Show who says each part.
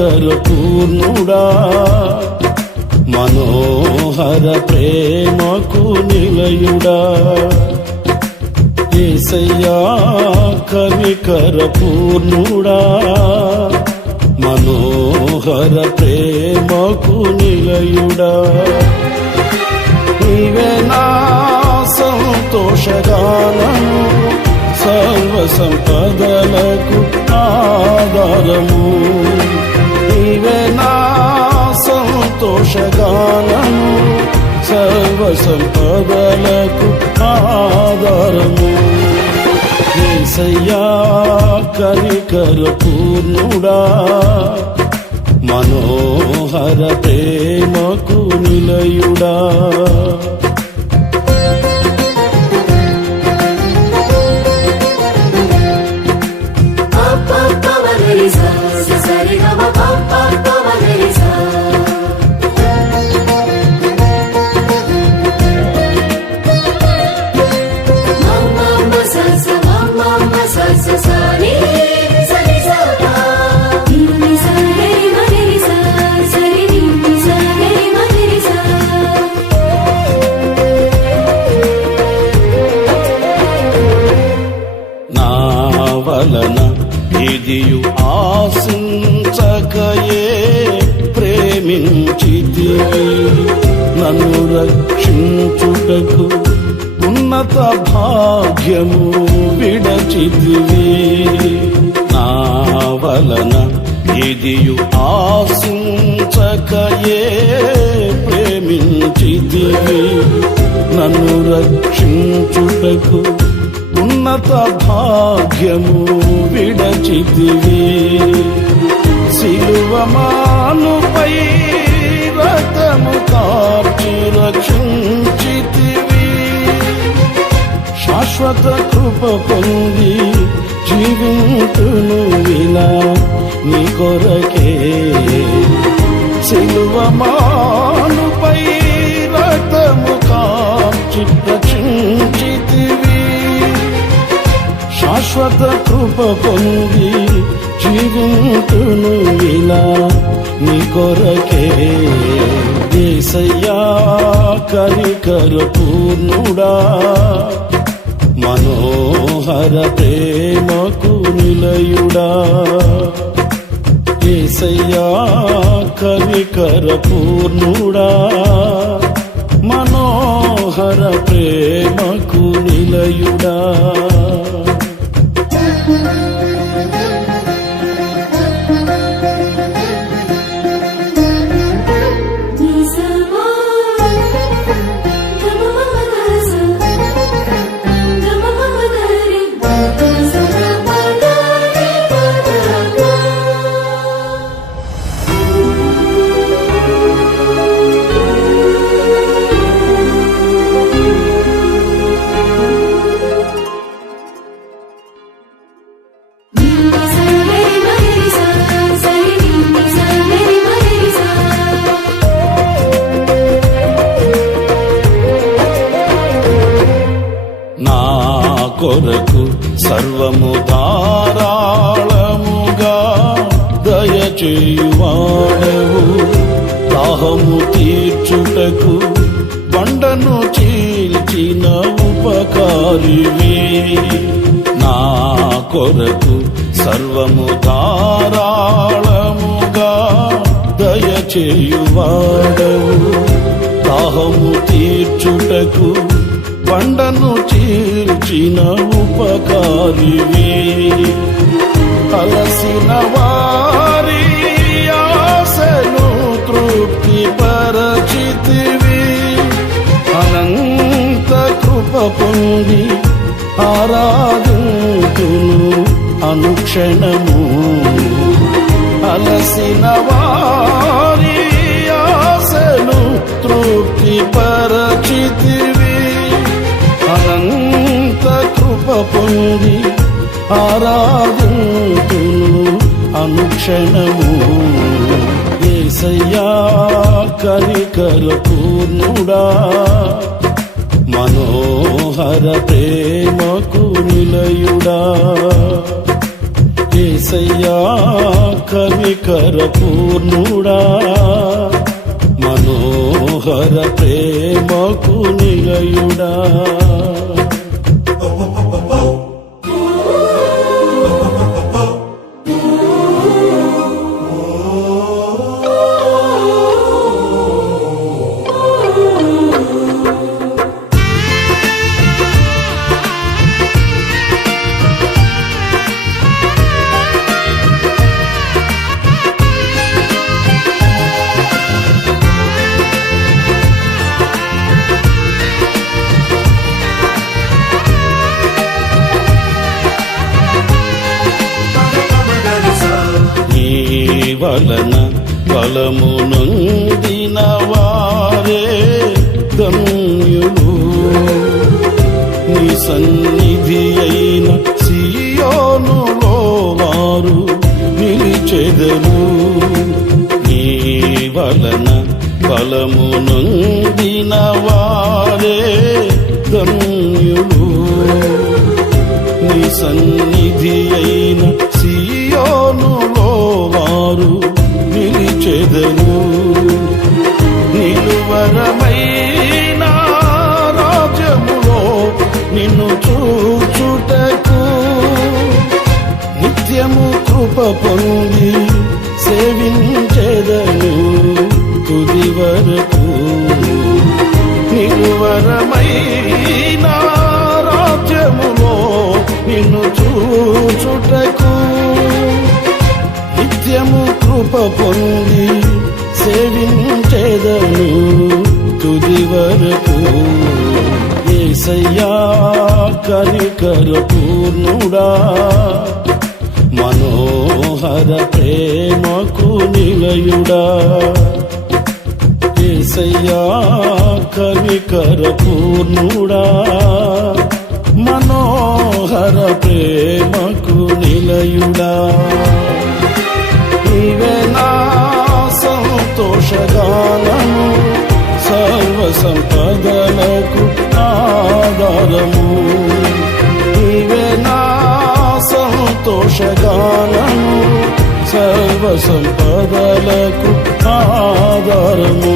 Speaker 1: ఏసయ్యా పూర్ణుడా మనోహర ప్రేమకు నిలయుడా. ఏసయ్యా కవికర పూర్ణుడా మనోహర ప్రేమకు నిలయుడా. నీవే నా సంతోషగానము సర్వ సంపదలకు ఆధారము. నీవే నా సంతోషగానము సర్వ సంపదలకు ఆధారము. ఏసయ్యా కరికర పూర్ణుడా మనోహర ప్రేమకు నిలయుడా. ఇదియు ఆశించకయే ప్రేమించితివి. నన్ను రక్షించుటకు ఉన్నత భాగ్యము విడచితివి. నా వలన ఇదియు ఆశించకయే ప్రేమించితివి. నన్ను రక్షించుటకు ఉన్నత భాగ్యము విడచితివి. సిలువమానుపై రథము కార్చి రక్షించితివి. శాశ్వత కృప పొంది జీవితును వినా నీ కొరకే. సిలువమానుపై పొంది జీవితును ఇలా నీ కొరకే ఏసయ్యా కరికర పూర్ణుడా. మనోహర ప్రేమకు నిలయుడా. ఏసయ్యా కరికర పూర్ణుడా. మనోహర ప్రేమకు నిలయుడా. కొరకు సర్వము ధారాళముగా దయచేయువాడవు. దాహము తీర్చుటకు బండను చీల్చిన ఉపకారివి. నా కొరకు సర్వము ధారాళముగా దయచేయువాడవు. దాహము తీర్చుటకు బండను చీల్చిన ఉపకారివి. అలసిన వారి ఆశను తృప్తి పరచితివి అనంత కృప పొంది ఆరాధింతును అనుక్షణము. అలసిన వారి ఆశను తృప్తి పరచితి పొంది ఆరాధింతును అనుక్షణము. ఏసయ్యా కరికర పూర్ణుడా మనోహర ప్రేమకు నిలయుడా. ఏసయ్యా కనికర పూర్ణుడా మనోహర ప్రేమకు నిలయుడా. వలన ఫలమునొందిన వారే ధన్యులు. నీ సన్నిధి అయిన సియోనులో వారు నిలిచెదరు. నీ వలన ఫలమునొందిన వారే ధన్యులు. నీ సన్నిధి అయిన నిలిచెదరు నిలువరమైన రాజ్యములో నిన్ను చూచుటకు నిత్యము కృప పొందు నిత్యము కృప పొంది సేవించేదను తుది వరకు. ఏసయ్యా కనికర పూర్ణుడా. మనోహర ప్రేమకు నిలయుడా. ఏసయ్యా కనికర పూర్ణుడా. మనోహర ప్రేమకు నిలయుడా. నీవే నా సంతోషగానము సర్వ సంపదలకు ఆధారము. నీవే నా సంతోషగానము సర్వ సంపదలకు ఆధారము.